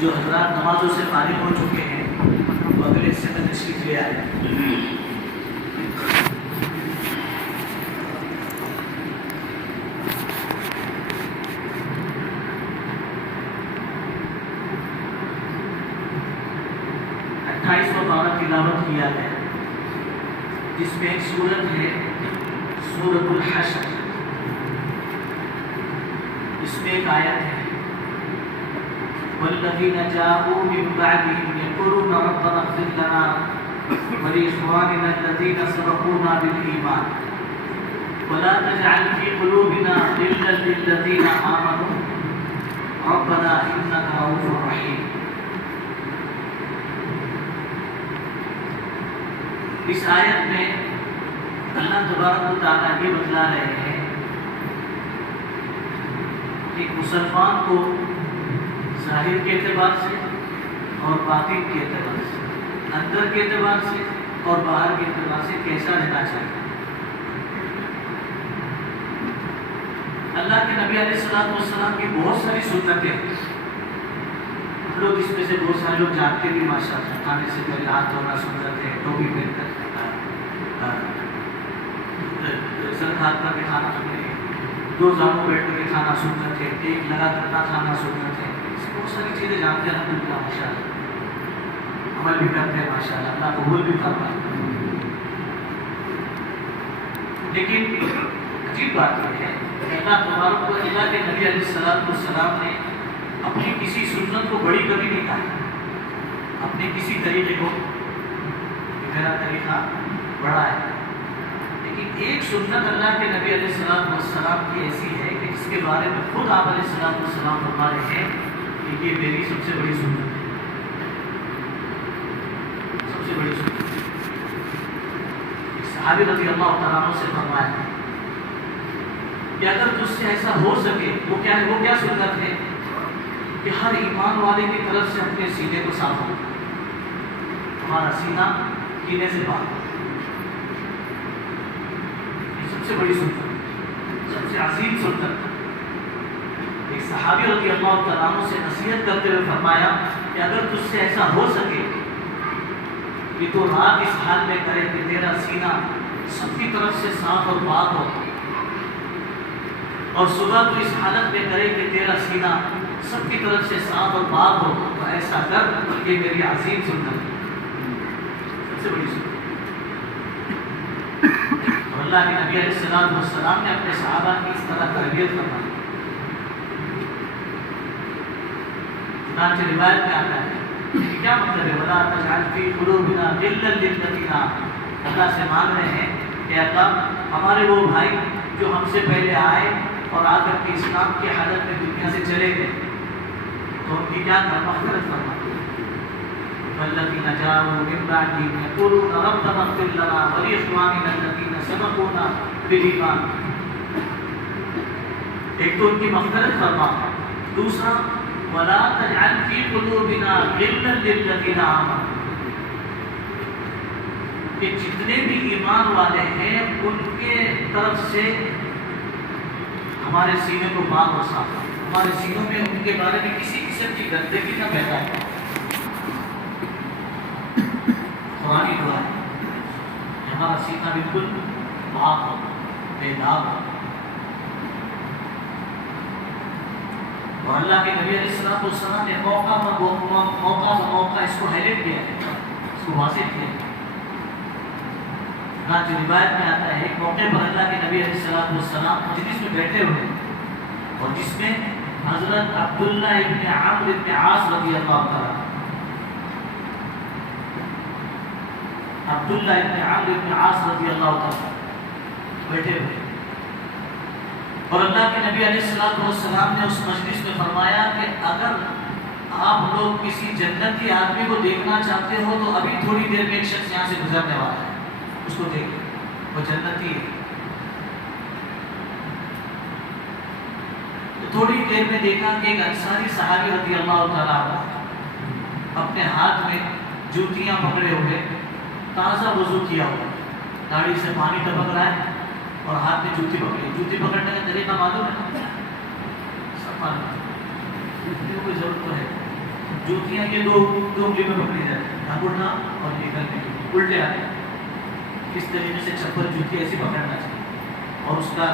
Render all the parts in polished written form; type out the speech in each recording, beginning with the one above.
جو حضرات نمازوں سے فارغ ہو چکے ہیں وہ اگلے حصے میں تشریف لے آئے. تلاوت کیا ہے جس میں ایک سورت ہے سورۃ الحشر. اس میں ایک آیت ہے والذین جاءوا من بعدهم یقولون ربنا اغفر لنا ولإخواننا الذین سبقونا بالایمان ولا تجعل في قلوبنا غلا للذین آمنوا ربنا انک رؤوف رحیم. اس آیت میں اللہ تبارک و تعالیٰ یہ بتلا رہے ہیں کہ مسلمان کو ظاہر کے اعتبار سے اور باطن کے اعتبار سے، اندر کے اعتبار سے اور باہر کے اعتبار سے کیسا رہنا چاہیے. اللہ کے نبی علیہ الصلوۃ والسلام کی بہت ساری سنتیں ہیں. ہم لوگ اس میں سے بہت سارے لوگ جانتے بھی ماشاءاللہ. کھانے سے پہلے ہاتھ دھونا سنت ہے، ٹوپی پہن کر سر ہاتھ کر کے کھانا سنت ہے، دو زانوں بیٹھ کر کے کھانا سنت ہے، ایک لگا کر نہ کھانا سنت ہے. بہت ساری چیزیں جانتے ہیں الحمدللہ ماشاءاللہ، عمل بھی کرتے ہیں ماشاءاللہ، اللہ قبول بھی کرتا ہے. لیکن عجیب بات یہ ہے کہ اللہ تبارک و تعالیٰ کے نبی علیہ السلام نے اپنی کسی سنت کو بڑی کبھی نہیں کہا. اپنے کسی طریقے کو میرا طریقہ بڑا ہے، لیکن ایک سنت اللہ کے نبی علیہ السلام کی ایسی ہے کہ جس کے بارے میں خود آپ علیہ السلام فرما رہے ہیں کہ یہ میری سب سے بڑی سنت ہے. سب سے بڑی سنت صحابی رضی اللہ تعالیٰ عنہ سے فرمایا کہ اگر تجھ سے ایسا ہو سکے وہ کیا سنت ہے کہ ہر ایمان والے کی طرف سے اپنے سینے کو صاف ہو. ہمارا سینہ کینے سے پاک ہو. سب سے بڑی سنت، سب سے عظیم سنت. ایک صحابی رضی اللہ تعالیٰ عنہ سے نصیحت کرتے ہوئے فرمایا کہ اگر تجھ سے ایسا ہو سکے کہ تو رات اس حال میں کرے کہ تیرا سینہ سب کی طرف سے صاف اور پاک ہو، اور صبح تو اس حالت میں کرے کہ تیرا سینہ سب کی طرف سے صاف اور پاک ہو، تو ایسا کر. یہ میری عظیم سنت ہے، سب سے بڑی سنت. اللہ کے نبی علیہ السلام نے اپنے صحابہ کی اس طرح تربیت فرمائی. چنانچہ روایت میں آتا ہے کہ کیا مطلب ہے وَلَا تَجْعَلْ فِي قُلُوبِنَا غِلًّا لِلَّذِينَ آمَنُوا. اللہ سے مانگ رہے ہیں کہ اللہ ہمارے وہ بھائی جو ہم سے پہلے آئے اور آ کر کے اسلام کی حالت میں دنیا سے چلے گئے تو ان کی کیا مغفرت فرما. والذین جاءوا من بعدهم یقولون ربنا اغفر لنا ولإخواننا الذین سبقونا بالایمان. ایک تو ان کی مغفرت فرما، دوسرا ولا تجعل فی قلوبنا غلا للذین آمنوا، کہ جتنے بھی ایمان والے ہیں ان کے طرف سے ہمارے سینے کو پاک اور صاف، ہمارے سینوں میں ان کے بارے میں کسی قسم کی گندگی نہ پیدا ہو. قرآنی دعا ہے کہ ہمارا سینہ بالکل پاک ہو، بے داغ ہو. اور اللہ کے نبی علیہ السلام نے موقع اس کو ہائلائٹ کیا ہے، اس کو واضح کیا ہے. جو روایت میں آتا ہے ایک موقع پر اللہ کے نبی علیہ السلام مجلس میں بیٹھے ہوئے اور جس میں حضرت عبداللہ ابن عمرو ابن عاص رضی اللہ تعالیٰ بیٹھے ہوئے. اور اللہ کے نبی علیہ السلام نے اس مجلس میں فرمایا کہ اگر آپ لوگ کسی جنتی آدمی کو دیکھنا چاہتے ہو تو ابھی تھوڑی دیر میں ایک شخص یہاں سے گزرنے والا ہے، اس کو دیکھیں، وہ جنتی ہے. تو تھوڑی دیر میں دیکھا کہ ایک انصاری صحابی رضی اللہ تعالیٰ عنہ اپنے ہاتھ میں جوتیاں پکڑے ہوئے، تازہ وضو کیا ہوا، داڑھی سے پانی ٹپک رہا ہے اور ہاتھ میں جوتی پکڑی. جوتی پکڑنے کا طریقہ معلوم ہے؟ سب معلوم ہے، کوئی ضرورت تو ہے. جوتیاں یہ دو انگلی میں پکڑی جاتی ہیں، انگوٹھا اور یہ گلے الٹے آتے ہیں. کس طریقے سے چپل جوتی ایسی پکڑنا چاہیے اور اس کا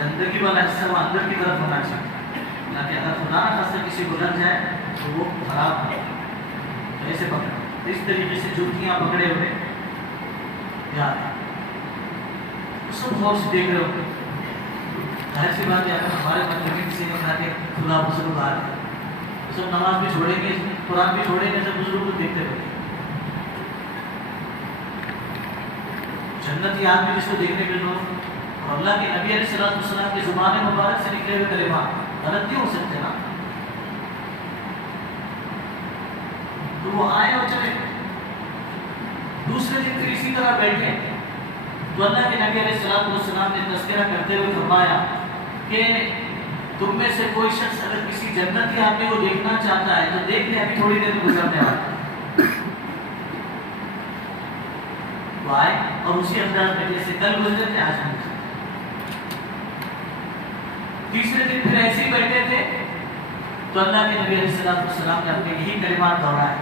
گندگی والا حصہ وہ اندر کی طرف ہونا چاہیے تاکہ اگر خدا نہ خاصا کسی کو لگ جائے تو وہ خراب ہو. تو ایسے پکڑنا. اس طریقے سے جوتیاں پکڑے ہوئے جا رہے ہیں. سب غور سے دیکھ رہے ہو. ظاہر سی بات ہے اگر ہمارے مندر میں کسی نے کہا کہ خدا بزرگ آ رہے ہیں سب نماز بھی چھوڑیں گے قرآن بھی چھوڑیں گے سب بزرگ کو دیکھتے رہیں گے. جنتی آدمی جس کو دیکھنے کے لوگ اور اللہ کے نبی علیہ السلام کی زبان مبارک سے نکلے ہوئے کلمات غلط نہیں ہو سکتے نا. تو وہ آئے اور چلے. دوسرے دن پھر اسی طرح بیٹھے تو اللہ کے نبی علیہ السلام نے تذکرہ کرتے ہوئے فرمایا کہ تم میں سے کوئی شخص اگر کسی جنتی آدمی کو دیکھنا چاہتا ہے تو دیکھ لے ابھی تھوڑی دیر میں گزرنے والا. وہ آئے اور اسی انداز میں جیسے کل گزرے تھے آج ہم گزرے. تیسرے دن پھر ایسے ہی بیٹھے تھے تو اللہ کے نبی علیہ السلام نے اپنے یہی کلمات دہرائے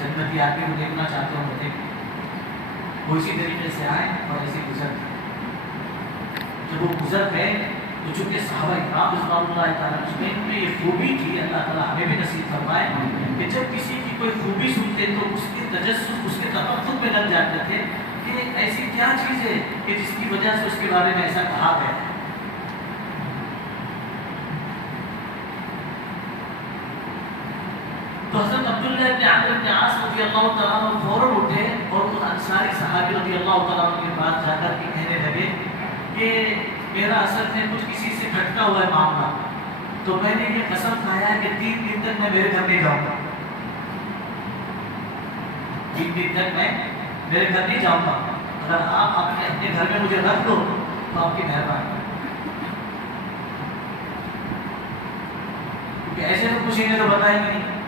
جنتی آدمی کو دیکھنا چاہتے ہو دیکھ. وہ اسی طریقے سے آئے اور ایسے گزر گئے. جب وہ گزر گئے تو چونکہ صحابہ اکرام رضوان اللہ تعالیٰ عنہم میں یہ خوبی تھی اللہ تعالیٰ ہمیں بھی نصیب فرمائے کہ جب کسی کی کوئی خوبی سنتے تو اس کے تجسس اس کے تفقد میں لگ جاتے تھے کہ ایسی کیا چیز ہے کہ جس کی وجہ سے اس کے بارے میں ایسا کہا گیا ہے. تو حضرت عبداللہ ابن عمرو بن عاص رضی اللہ تعالیٰ عنہ فوراً اٹھے اور اس انصاری صحابی رضی اللہ تعالیٰ عنہ کے پاس جا کر کے کہنے لگے کہ میرا اصل میں کچھ کسی سے کھٹکا ہوا ہے معاملہ تو میں نے یہ قسم کھایا ہے کہ 3 دن تک میں میرے گھر نہیں جاؤں گا. 3 دن تک میں میرے گھر نہیں جاؤں گا. اگر آپ اپنے گھر میں مجھے رکھ دو تو آپ کی مہربانی. کیونکہ ایسے تو پوچھیں گے تو بتائیں گے نہیں.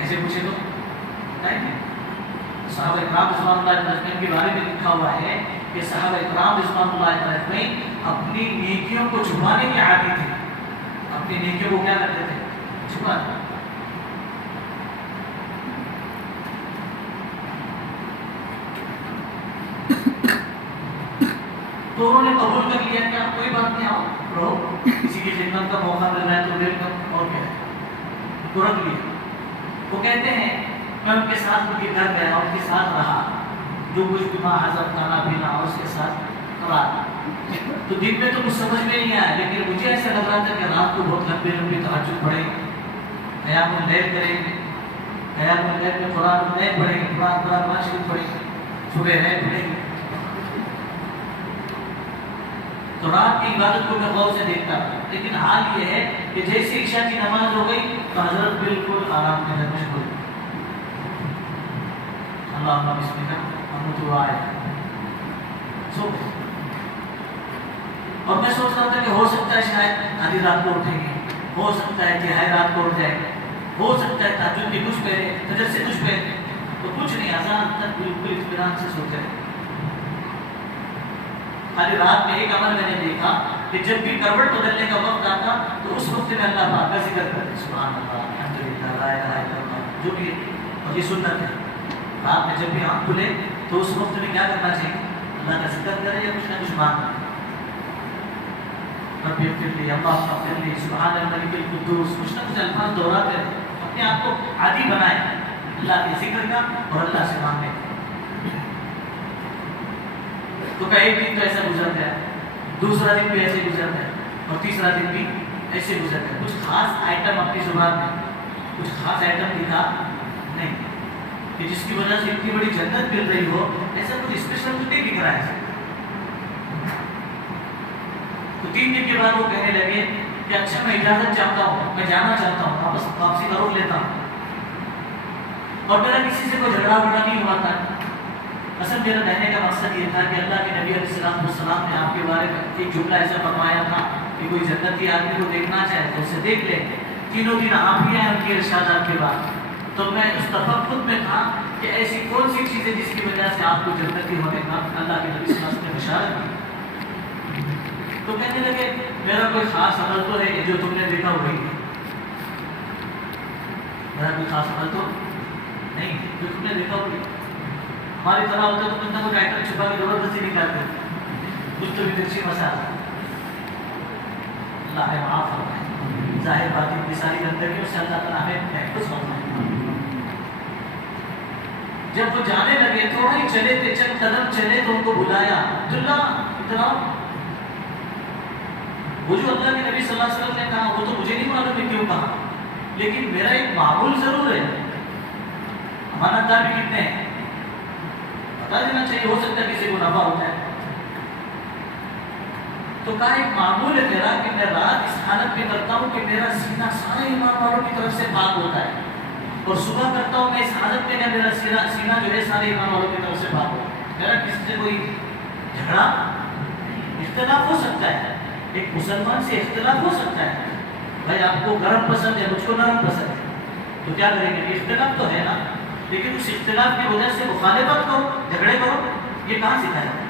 ایسے پوچھے تو بتائیں گے. صحابہ اکرام رضوان اللہ علیہم کے بارے میں لکھا ہوا ہے کہ صحابہ اکرام رضوان اللہ علیہم اپنی نیکیوں کو چھپانے کی عادی تھی. اپنی نیکیوں کو کیا کرتے تھے؟ چھپاتے. تو انہوں نے قبول کر لیا کہ آپ کوئی بات نہیں آؤ رہو کسی کی خدمت کا موقع مل رہا ہے تو دیر کر اور کیا ہے تو رکھ لیا. وہ کہتے ہیں میں ان کے ساتھ ان کے گھر گیا ان کے ساتھ رہا جو کچھ بھی ماں حضرت کھانا پینا اور اس کے ساتھ رہا. تو دن میں تو کچھ سمجھ میں نہیں آیا لیکن مجھے ایسا لگ رہا تھا کہ رات کو بہت لمبی لمبی تہجد پڑھیں گے قیام اللیل کریں گے قیام اللیل میں قرآن پڑھیں گے قرآن شریف پڑھیں گے صبح ہے پڑھیں گے. تو رات کی عبادت کو میں غور سے دیکھتا تھا لیکن حال یہ ہے کہ جیسے عشاء کی نماز ہو گئی تو حضرت بالکل آرام کے گھر مشغول. اللہ بسم اللہ ہم تو آئے سو. اور میں سوچ رہا تھا کہ ہو سکتا ہے شاید آدھی رات کو اٹھیں گے ہو سکتا ہے کہ ہر رات کو اٹھ جائیں گے ہو سکتا ہے تہجد کی کچھ پہلے فجر سے کچھ پہلے تو کچھ نہیں اذان تک بالکل اطمینان سے سوچ رہے. خالی رات میں ایک عمل میں نے دیکھا کہ جب بھی کروٹ بدلنے کا وقت آتا تو اس وقت میں اللہ پاک کا ذکر کرتے سبحان اللہ الحمدللہ لا الہ الا اللہ جو بھی اور یہ سنت ہے. رات میں جب بھی آنکھ کھلے تو اس وقت میں کیا کرنا چاہیے اللہ کا ذکر کرے یا کچھ نہ کچھ مانگنا. رب اغفر لی اللہ اغفر لی سبحان الملک القدوس کچھ نہ کچھ الفاظ دہراتے رہے. اپنے آپ کو عادی بنائے اللہ کے ذکر کا اور اللہ سے مانگنے کا. تو کہ ایک دن تو ایسا گزر گیا دوسرا دن بھی ایسے گزر گیا اور تیسرا دن بھی ایسے گزر گیا. کچھ خاص آئٹم اپنی زبان میں کچھ خاص آئٹم دکھا نہیں کہ جس کی وجہ سے اتنی بڑی جنت مل رہی ہو ایسا کچھ اسپیشل کچھ نہیں دکھ رہا ہے. تو 3 دن کے بعد وہ کہنے لگے کہ اچھا میں اجازت چاہتا ہوں میں جانا چاہتا ہوں واپسی کا روک لیتا ہوں. اور میرا کسی سے کوئی جھگڑا وگڑا نہیں ہوا تھا. اصل میرا کہنے کا مقصد یہ تھا کہ اللہ کے نبی علیہ السلام نے آپ کے بارے میں ایک جملہ ایسا فرمایا تھا کہ کوئی جنتی آدمی کو دیکھنا چاہے تو اسے دیکھ لے. 3 دن آپ ہی آئے ان کے ارشادات کے بعد. تو میں اس تفکر میں تھا کہ ایسی کون سی چیز ہے جس کی وجہ سے آپ کو جنتی ہونے کا اللہ کے نبی صلی اللہ علیہ وسلم نے بشارت دی. تو کہنے لگے میرا کوئی خاص عمل تو ہے کہ جو تم نے دیکھا وہی ہے. میرا کوئی خاص عمل تو نہیں جو تم نے دیکھا ہوگا. ہماری طرح ہوتا تو بندہ کو ٹائٹل چھپا کے زبردستی نکالتے کچھ تو بھی مرچی مسالہ. اللہ نے معاف فرمائے ظاہر باطن کی ساری گندگیوں سے اللہ تعالیٰ ہمیں محفوظ فرمائے. جب وہ جانے لگے تھوڑا ہی چلے تھے چند قدم چلے تو ان کو بلایا. عبداللہ اتنا وہ جو اللہ کے نبی صلی اللہ علیہ وسلم نے کہا وہ تو مجھے نہیں معلوم ہے کیوں کہا, لیکن میرا ایک معمول ضرور ہے. امانت دار بھی کتنے ہیں بتا دینا چاہیے, ہو سکتا ہے کسی کو نفع ہو جائے. تو کہا ایک معمول ہے میرا کہ میں رات اس حالت میں کرتا ہوں کہ میرا سینہ سارے ایمان والوں کی طرف سے پاک ہوتا ہے, اور صبح کرتا ہوں میں اس حالت میں کہ میرا سینہ جو ہے سارے ایمان والوں کی طرف سے پاک ہوتا ہے. میرا کسی سے کوئی جھگڑا اختلاف ہو سکتا ہے, ایک مسلمان سے اختلاف ہو سکتا ہے, بھائی آپ کو گرم پسند ہے مجھ کو نرم پسند ہے تو کیا کریں گے, اختلاف تو ہے نا, لیکن اس اختلاف کی وجہ سے مخالفت کرو جھگڑے کرو یہ کہاں سکھایا ہے.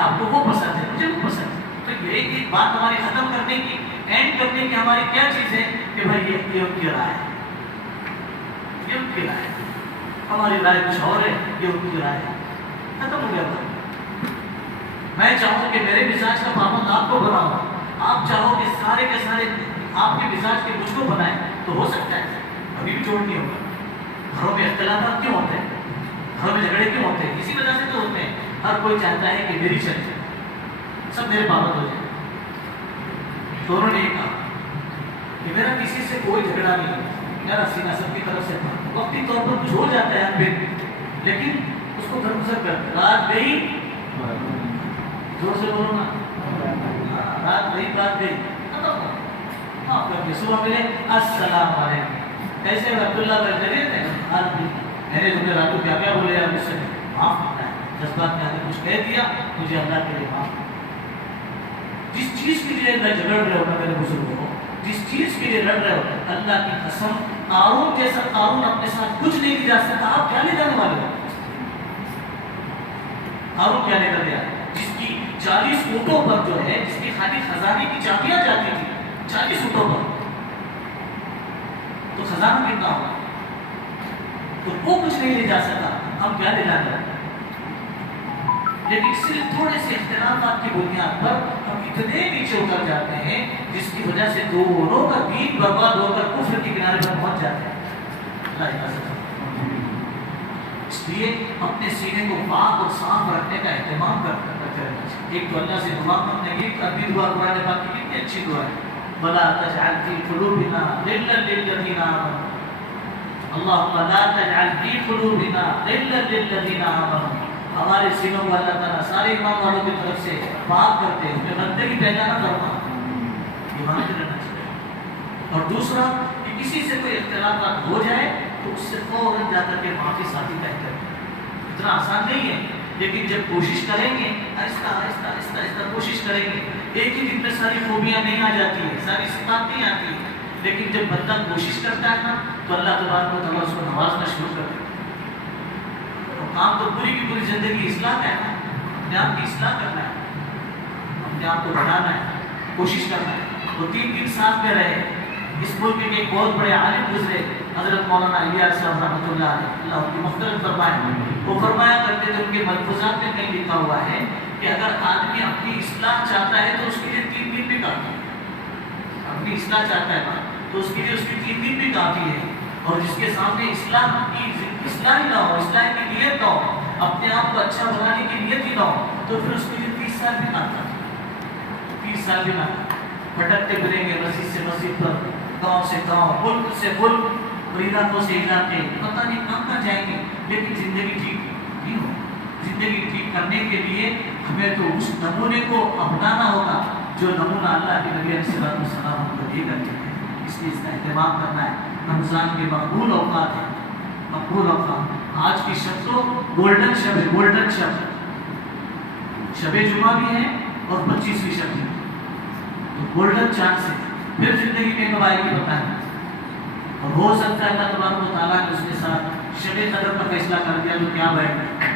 آپ کو وہ پسند ہے مجھے وہ پسند ہے, تو یہ ایک بات ہماری ختم کرنے کی اینڈ کرنے کی ہماری کیا چیز ہے کہ بھائی یہ ان کی رائے ہے, یہ ان کی رائے ہے, ہماری رائے کچھ اور ہے, یہ ان کی رائے ہے, ختم ہو گیا بھائی. میں چاہوں کہ میرے مزاج کا پابند آپ کو بناؤں, آپ چاہو کہ سارے کے سارے آپ کے مزاج کے مجھ کو بنائیں تو ہو سکتا ہے, ابھی بھی جوڑ نہیں ہوگا. گھروں میں اختلافات کیوں ہوتے ہیں, گھروں میں جھگڑے کیوں ہوتے ہیں, اسی وجہ سے تو ہوتے ہیں. ہر کوئی چاہتا ہے کہ میری چلے سب میرے پابند ہو جائے. دونوں نے یہ کہا کہ میرا کسی سے کوئی جھگڑا نہیں, میرا سینہ سب کی طرف سے تھا. وقتی طور پر کچھ ہو جاتا ہے پھر, لیکن اس کو درگزر کرتے. رات گئی, زور سے بولو نا, رات گئی بات گئی, معاف کر کے صبح ملے السلام علیکم, کیسے عبداللہ بھائی خیریت ہے, میں نے تمہیں راتوں کیا کیا بولے یار, مجھ سے معاف کرنا ہے, جذبات میں اگر کچھ کہہ دیا مجھے اللہ کے لیے معاف. جس چیز کے لیے میں جھگڑ رہے ہو نا میرے بزرگوں کو, جس چیز کے لیے لڑ رہے ہو, اللہ کی قسم قارون جیسا قارون اپنے ساتھ کچھ نہیں لے جا سکتا. آپ کیا لے جانے والے ہو, قارون کیا لے کر گیا جس کی 40 اونٹوں پر جو ہے, جس کی خالی خزانے کی چابیاں جاتی تھی 40 اونٹوں پر, تو خزانہ کتنا ہوگا, تو وہ کچھ نہیں لے جا سکا, ہم کیا لے جانے والے. لیکن صرف تھوڑے سے اختلافات کی بنیاد پر ہم اتنے نیچے اتر جاتے ہیں جس کی وجہ سے دونوں کا دین برباد ہو کر کفر کے کنارے پر پہنچ جاتے ہیں. اللہ حفاظت. اس لیے اپنے سینے کو پاک اور صاف رکھنے کا اہتمام کرتے رہنا چاہیے. ایک تو اللہ سے دعا کرنا, یہ عربی دعا قرآن پاک کی کتنی اچھی دعا ہے, وَلَا تَجْعَلْ فِي قُلُوبِنَا غِلًّا لِلَّذِينَ آمَنُوا, اللہم لا تجعل فی قلوبنا غلا للذین آمنوا. ہمارے سینوں کو اللہ تعالیٰ سارے ایمان والوں کی طرف سے پاک کرتے ہیں, اس میں گندگی پیدا نہ کرنا, ایمان سے رہنا چاہیے. اور دوسرا کہ کسی سے کوئی اختلافات ہو جائے تو اس سے فوراً جا کر کے معافی صافی بہتر ہے. اتنا آسان نہیں ہے, لیکن جب کوشش کریں گے آہستہ آہستہ آہستہ آہستہ کوشش کریں گے, ایک ہی دن میں ساری خوبیاں نہیں آ جاتی ہیں, ساری صفات نہیں آتی ہیں, لیکن جب بندہ کوشش کرتا ہے نا تو اللہ تبارک و تعالیٰ اس کو نوازنا شروع کر دیتا ہے. کام تو پوری کی پوری زندگی اصلاح کا ہے نا, اپنے آپ کی اصلاح کرنا ہے, اپنے آپ کو بڑھانا ہے, کوشش کرنا ہے. وہ 3 ساتھ میں رہے. اس ملک کے ایک بہت بڑے عالم گزرے, حضرت مولانا الیاس صاحب رحمۃ اللہ علیہ, اللہ ان کی مغفرت فرمائے. وہ فرمایا کرتے تھے, ان کے ملفوظات میں کہیں لکھا ہوا ہے کہ اگر آدمی اپنی اصلاح چاہتا ہے تو اس کے لیے 3 دن بھی کافی ہے. اپنی اصلاح چاہتا ہے نا تو اس کے لیے اس کی 3 دن بھی کافی ہے. اور جس کے سامنے اصلاح ہی نہ ہو, اصلاح کی نیت نہ ہو, اپنے آپ کو اچھا بنانے کی نیت ہی نہ ہو, تو پھر اس کے لیے 30 سال بھی نہ تھا, 30 سال بھی نہ تھا. بھٹکتے پھریں گے مسجد سے مسجد پر, گاؤں سے گاؤں, ملک سے ملک, اور علاقوں سے علاقے, پتہ نہیں کہاں جائیں گے, لیکن زندگی ٹھیک نہیں ہو. زندگی ٹھیک کرنے کے لیے ہمیں تو اس نمونے کو اپنانا ہوگا جو نمونہ اللہ کے نبی علیہ السلام ہم کو دے کر کے ہیں. اس لیے اس کا اہتمام کرنا ہے. رمضان کے مقبول اوقات ہیں, مقبول اوقات. آج کی شب تو گولڈن شب ہے, گولڈن شب, شب جمعہ بھی ہے اور 25ویں شب ہے, تو گولڈن چانس ہے. پھر زندگی میں کب آئے گی پتہ نہیں, اور ہو سکتا ہے اللہ تبارک و تعالیٰ نے اس کے ساتھ شب قدر کا فیصلہ کر دیا تو کیا بیٹھ گیا.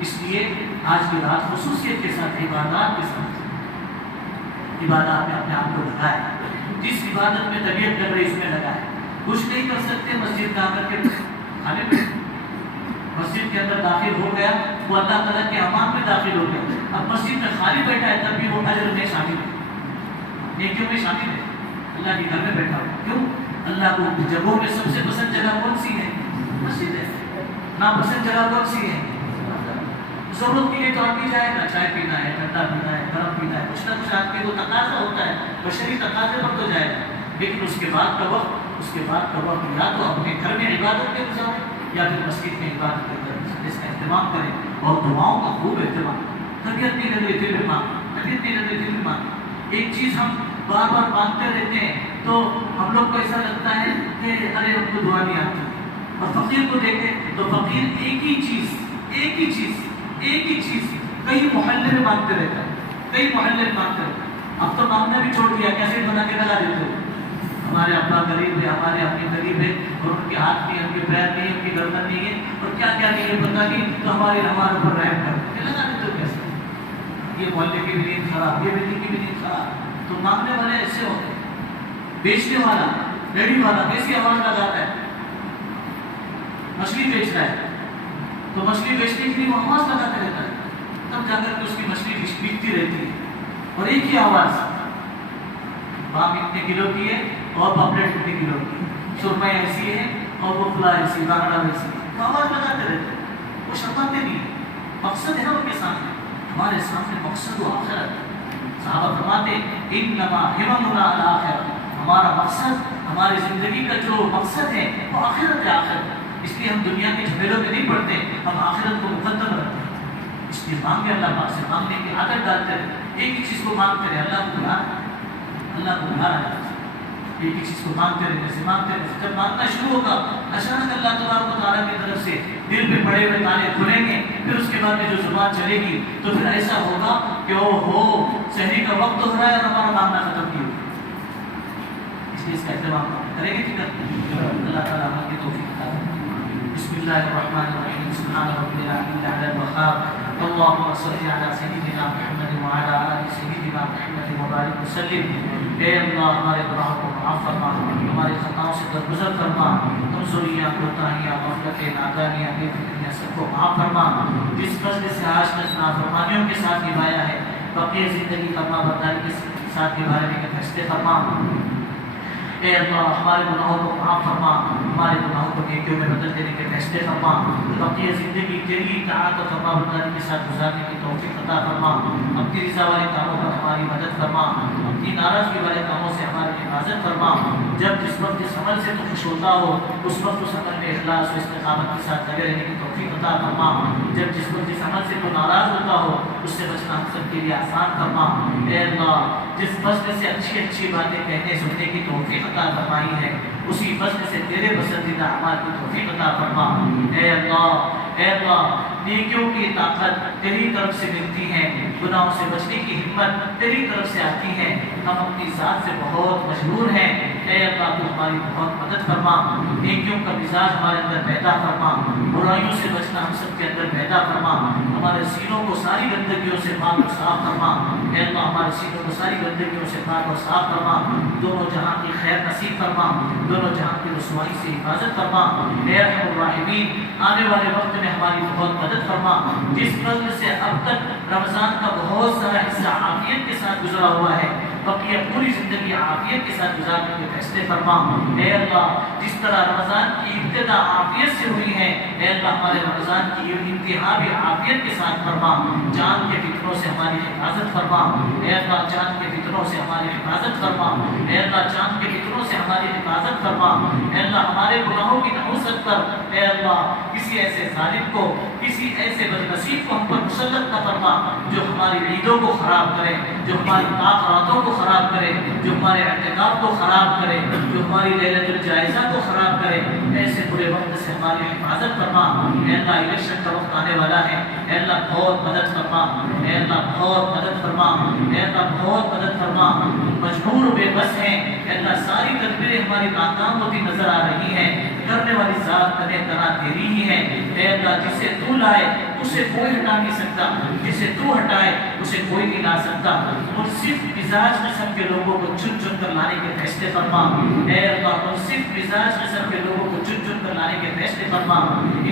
اس لیے آج کی رات خصوصیت کے ساتھ, عبادات کے ساتھ, عبادات میں اپنے آپ کو لگائے. جس عبادت میں طبیعت لگ رہی اس میں لگا ہے. کچھ نہیں کر سکتے مسجد میں آ کر کے کھانے پہ مسجد کے اندر داخل ہو گیا وہ اللہ تعالیٰ کے امان میں داخل ہو گیا. اب مسجد میں خالی بیٹھا ہے تب بھی وہ اجر میں شامل ہے, نیکیوں میں شامل ہے. اللہ کے گھر میں بیٹھا ہو کیوں؟ اللہ کو جگہوں میں سب سے پسند جگہ کون سی ہے؟ مسجد ہے. ناپسند جگہ کون سی ہے؟ ضرورت کے لیے تو آدمی جائے گا, چائے پینا ہے, ٹھنڈا پینا ہے, گرم پینا ہے, کچھ نہ کچھ آدمی کو تقاضا ہوتا ہے, بشری تقاضے پر تو جائے گا. لیکن اس کے بعد کا وقت یا تو اپنے گھر میں عبادت میں گزارو یا پھر مسجد میں عبادت کے اندر اس کا اہتمام کریں اور دعاؤں کا خوب اہتمام. طبیعت نہیں لگ رہی پھر بھی مانگ, طبیعت نہیں لگ رہی پھر بھی مانگ. ایک چیز ہم بار بار مانگتے رہتے ہیں تو ہم لوگ کو ایسا لگتا ہے کہ ارے ہم کو دعا نہیں آتی. اور فقیر کو دیکھیں تو فقیر ایک ہی چیز کئی محلے میں مانگتے رہتا ہے, اب تو مانگنا بھی چھوڑ دیا, کیسے بنا کے لگا دیتے ہو. ہمارے ابا غریب ہے, ہمارے امی غریب ہے, اور ان کے ہاتھ نہیں, ان کے پیر نہیں, ان کی گردن نہیں ہے, اور کیا نہیں ہے پتہ نہیں, تو ہمارے اوپر رحم کر لگا دیتے ہو. کیسے یہ محلے کی بھی نیند خراب, یہ بلی کی بھی نیند خراب. تو مانگنے والے ایسے ہوتے ہیں. بیچنے والا, ریڑھی والا کیسی آواز لگاتا ہے, مچھلی بیچ رہا ہے تو مچھلی بیچنے کے لیے وہ آواز لگاتا رہتا ہے, تب جا کر کے اس کی مچھلی بکتی رہتی ہے. اور ایک ہی آواز, بام اتنے کلو کی ہے اور پاپلیٹ اتنے کلو کی ہے, سرمئی ایسی ہے اور وہ فلا ایسی, بانگڑا ایسی, وہ آواز لگاتے رہتے ہیں. وہ شرماتے نہیں, مقصد ہے نا ان کے سامنے, ہمارے سامنے مقصد و آخرت. صحابہ فرماتے انما ہممنا الآخرۃ, ہمارا مقصد, ہماری زندگی کا جو مقصد ہے وہ آخرت ہے, آخرت. اس لیے ہم دنیا کے جھمیلوں میں نہیں پڑتے, ہم آخرت کو مقدم رکھتے ہیں. اس لیے مانگے اللہ پاک سے, مانگنے کی عادت ڈالتے رہے. ایک ہی چیز کو مانگتے رہے, اللہ کو بھلا ایک ہی چیز کو مانگتے رہے. جب مانگنا شروع ہوگا اچانک اللہ تبارک و تعالیٰ کی طرف سے دل پہ پڑے ہوئے تالے کھلیں گے. پھر اس کے بعد میں جو زبان چلے گی تو پھر ایسا ہوگا کہ سحری کا وقت ہو رہا ہے اور ہمارا مانگنا ختم نہیں ہوگا. اس لیے اس کا اہتمام کریں گے کہ اللہ تعالیٰ ہمیں کی توفیق عطا کرے. بسم اللہ الرحمن الرحیم. سبحان رب العالمین علی الوهاب. اللهم صل على سيدنا محمد وعلى آل سيدنا محمد وبارك وسلم. اے اللہ ہمارے گناہوں کو معاف فرما, ہماری خطاؤں سے درگزر فرما, کمزوریاں, کوتاہیاں, غفلتیں, نادانیاں, بے فکریاں سب کو معاف فرما. جس فضل سے آج تک نافرمانیوں کے ساتھ نبھایا ہے, بقیہ زندگی فرما برداری کے ساتھ نبھانے کے فیصلے فرما. اے اللہ ہمارے گناہوں کو معاف فرما, ہمارے گناہوں کو نیکیوں میں بدل دینے کے فیصلے فرما. بقیہ زندگی تیری اطاعت و فرما برداری کے ساتھ گزارنے کی توفیق عطا فرما. اپنی رضا والے کاموں پر ہماری مدد فرما, اپنی ناراضگی والے کاموں سے ہماری حفاظت فرما. جب جس وقت اس عمل سے تو خوش ہوتا ہو اس وقت اس عمل میں اخلاص و استقامت کے ساتھ لگے رہنے کی توفیق عطا فرما. جب جس وقت جس عمل سے تو ناراض ہوتا ہو اس سے بچنا ہم سب کے لیے آسان فرما. اے اللہ جس فضل سے اچھی باتیں کہنے سننے کی توفیق عطا فرمائی ہے اسی فضل سے تیرے پسندیدہ اعمال کی توفیق عطا فرما. اے اللہ نیکیوں کی طاقت تیری طرف سے ملتی ہے, گناہوں سے بچنے کی ہمت تیری طرف سے آتی ہے. ہم اپنی ذات سے بہت مجبور ہیں. اے اللہ تو ہماری بہت مدد فرما, نیکیوں کا مزاج ہمارے اندر پیدا فرما, برائیوں سے بچنا ہم سب کے اندر پیدا فرما. ہمارے سینوں کو ساری گندگیوں سے پاک اور صاف فرما. اے اللہ ہمارے سینوں کو ساری گندگیوں سے پاک اور صاف فرما. دونوں جہاں کی خیر نصیب فرما, دونوں جہاں کی رسوائی سے حفاظت فرما. اے ارحم الراحمین آنے والے وقت میں ہماری بہت مدد فرما. جس فضل سے اب تک رمضان کا بہت سارا حصہ عافیت کے ساتھ گزرا ہوا ہے, بقیہ پوری زندگی عافیت کے ساتھ گزارنے کے فیصلے فرما. اے اللہ جس طرح رمضان کی ابتدا عافیت سے ہوئی ہے, اے اللہ ہمارے رمضان کی انتہا بھی عافیت کے ساتھ فرما. جان کے فتنوں سے ہماری حفاظت فرما. اے اللہ جان کے فتنوں سے ہماری حفاظت فرما. اے اللہ جان کے فتنوں سے ہماری حفاظت فرما. اے اللہ ہمارے گناہوں کی نحوست کر. اے اللہ کسی ایسے ظالم کو, کسی ایسے بدنصیب کو ہم پر مسلط نہ فرما جو ہماری عیدوں کو خراب کرے, جو ہماری راتوں کو خراب کرے, جو ہمارے اعتکاف کو خراب کرے, جو ہماری لیلۃ الجائزہ کو خراب کرے. ایسے برے وقت سے ہماری حفاظت فرما. اے اللہ الیکشن کا وقت آنے والا ہے, اے اللہ بہت مدد فرما. اے اللہ بہت مدد فرما. اے اللہ بہت مدد فرما. مجبور بے بس ہیں, اے اللہ ساری تدبیریں ہماری ناکام ہوتی نظر آ رہی ہیں. کرنے والی ذات کرے تنا تیری ہی ہے. اے اللہ جسے تو لائے اسے کوئی ہٹا نہیں سکتا, جسے تو ہٹائے اسے کوئی نہیں لا سکتا. منصف مزاج قسم کے لوگوں کو چن چن کر لانے کے فیصلے فرما. اے اللہ منصف مزاج قسم کے لوگوں کو چن چن کر لانے کے فیصلے فرما.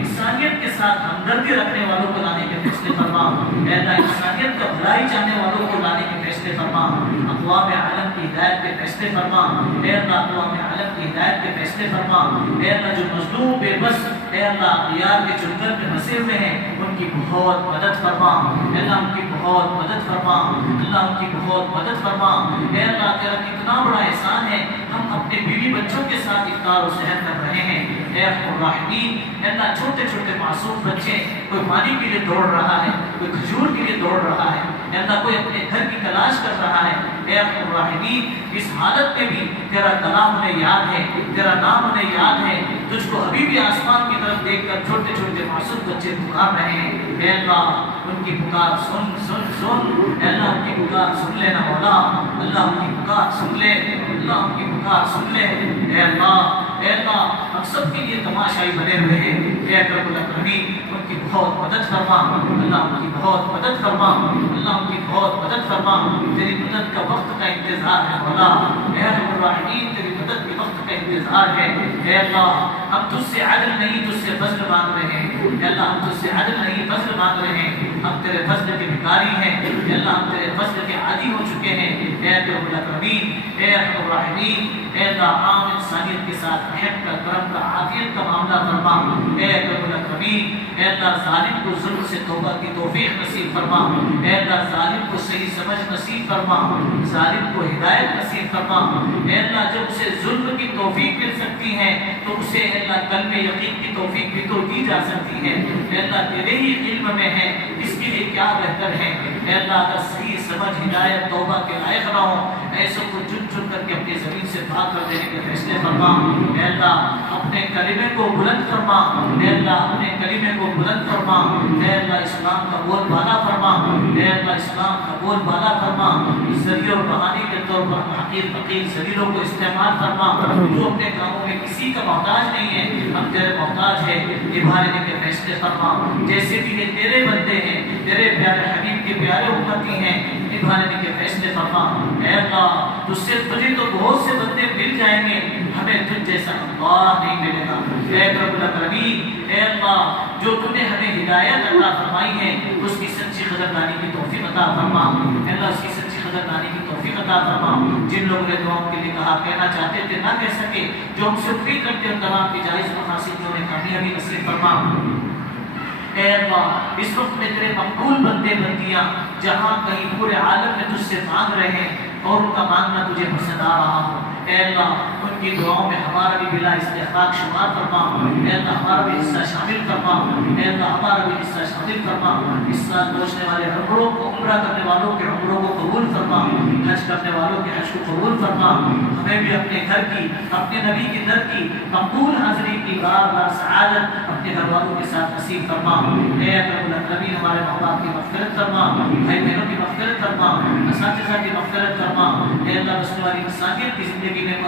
انسانیت کے ساتھ ہمدردی رکھنے والوں کو لانے کے فیصلے فرما. اے اللہ انسانیت کا بھلائی چاہنے والوں کو لانے کے فیصلے فرما. اقوام عالم کی ہدایت کے فیصلے فرما. اے اللہ اقوام عالم کی ہدایت کے فیصلے فرما. اے اللہ جو مظلوم بے بس اے اللہ اغیار کے چنگل میں پھنسے ہوئے ہیں ان کی بہت مدد فرما. اے اللہ ان کی بہت مدد فرما. اللہ ان کی بہت مدد فرما. اے اللہ تیرا کتنا بڑا احسان ہے ہم اپنے بیوی بچوں کے ساتھ افطار و سحر کر رہے ہیں. اے الرحمین اے اللہ چھوٹے چھوٹے معصوم بچے کوئی پانی کے لیے دوڑ رہا ہے, کوئی کھجور کے لیے دوڑ رہا ہے, اے اللہ کوئی اپنے گھر کی تلاش کر رہا ہے. اے الرحمین اس حالت میں بھی تیرا کلام انہیں یاد ہے, تیرا نام انہیں یاد ہے. تجھ کو ابھی بھی آسمان کی طرف دیکھ کر چھوٹے چھوٹے معصوم بچے پکار رہے ہیں. اے اللہ ان کی پکار سن سن سن. اے اللہ ان کی پکار سن لے نا مولا. اللہ ان کی پکار سن لے. اللہ ان کی پکار سن لے. اے اللہ ہم سب کے لیے تماشائی بنے ہوئے ہیں. اے اکرم الاکرمین ان کی بہت مدد فرما. اللہ ان کی بہت مدد فرما. اللہ ان کی بہت مدد فرما. تیری مدد کا وقت کا انتظار ہے مولا. اے الرحمین تیری مدد کے وقت کا انتظار ہے. اے اللہ ہم تجھ سے عدل نہیں تجھ سے فضل مانگ رہے ہیں. اے اللہ ہم تجھ سے عدل نہیں فضل مانگ رہے ہیں. ہم تیرے فضل کے بھکاری ہیں. اے اللہ ہم تیرے فضل کے عادی ہو چکے ہیں. اے اکرم الاکرمین اے ارحم الراحمین اے اللہ عام انسانیت کے ساتھ رحم کا, کرم کا, عافیت کا معاملہ فرما. اے اکرم الاکرمین اے اللہ ظالم کو ظلم سے توبہ کی توفیق نصیب فرما. اے اللہ ظالم کو صحیح سمجھ نصیب فرما. ظالم کو ہدایت نصیب فرما. اے اللہ جب اسے ظلم کی توفیق مل سکتی ہے تو اسے اے اللہ قلب یقین کی توفیق بھی تو دی جا سکتی ہے. اے اللہ تیرے ہی علم میں ہے اس کے لیے کیا بہتر ہے. اے اللہ اگر صحیح سمجھ ہدایت توبہ کے لائق نہ ہو ایسوں کو چن چن کر کے اپنی زمین سے بھاگ کر دینے کے فیصلے فرما. اے اللہ اپنے کلمے کو بلند فرما. اے اللہ اپنے کلمے کو بلند فرما. اے اللہ اسلام کا بول بالا فرما. اے اللہ اسلام کا بول بالا فرما. ذریعہ اور بہانے کے طور پر حقیر فقیر ذلیلوں کو استعمال فرما. جو اپنے کاموں میں کسی کا محتاج نہیں ہے ہم تیرے محتاج ہے نبھانے کے فیصلے فرما. جیسے بھی یہ تیرے بندے ہیں تیرے پیارے حبیب کے پیارے امتی ہیں نبھانے کے فیصلے فرما. اے اللہ تجھ سے تجھے تو بہت سے بندے مل جائیں گے ہمیں تجھ جیسا اللہ نہیں ملے گا. اے رب الاکرمین اے اللہ جو تم نے ہمیں ہدایت عطا فرمائی ہے اس کی سچی قدردانی کی توفیق عطا فرما. اے اللہ اس کی سچی قدردانی کی توفیق عطا فرما. جن لوگوں نے دعاؤں کے لیے کہا کہنا چاہتے تھے نہ کہہ سکے جو ہم سے امید رکھتے ہیں تمام کی جائز مقاصد جو انہیں کامیابی نصیب فرما. اے اللہ اس وقت میں تیرے مقبول بندے بندیاں جہاں کہیں پورے عالم میں تجھ سے مانگ رہے ہیں اور ان کا مانگنا تجھے پسند آ رہا ہو. اے اللہ ان کی دعاؤں میں ہمارا بھی بلا استحقاق شمار فرما. اے اللہ ہمارا بھی حصہ شامل فرما. اے اللہ ہمارا بھی حصہ شامل فرما. اس سال پہنچنے والے عمروں کو عمرہ کرنے والوں کے عمروں کو قبول فرما. حج کرنے والوں کے حج کو قبول فرما. ہمیں بھی اپنے گھر کی اپنے نبی کے در کی مقبول حاضری کی بار بار سعادت اپنے گھر والوں کے ساتھ نصیب فرما. اے اکرم الاکرمین ہمارے ماں باپ کی مغفرت فرما. بھائی بہنوں کی مغفرت فرما. اساتذہ کی مغفرت فرما. اے اللہ بسنے والی انسانیت کی زندگی میں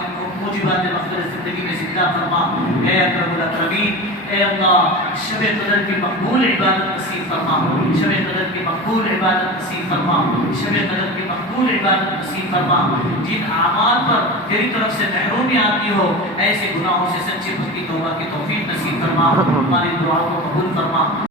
موجبات مغفرت زندگی میں زندہ فرما. اے اکرم الاکرمین اے اللہ شب قدر کی مقبول عبادت نصیب فرما. شب قدر کی مقبول عبادت نصیب فرما. شب قدر کی مقبول عبادت نصیب فرما. جن اعمال پر تیری طرف سے محرومی آتی ہو ایسے گناہوں سے سچی بھکتی توبہ کی توفیق نصیب فرما. ہماری دعاؤں کو قبول فرما.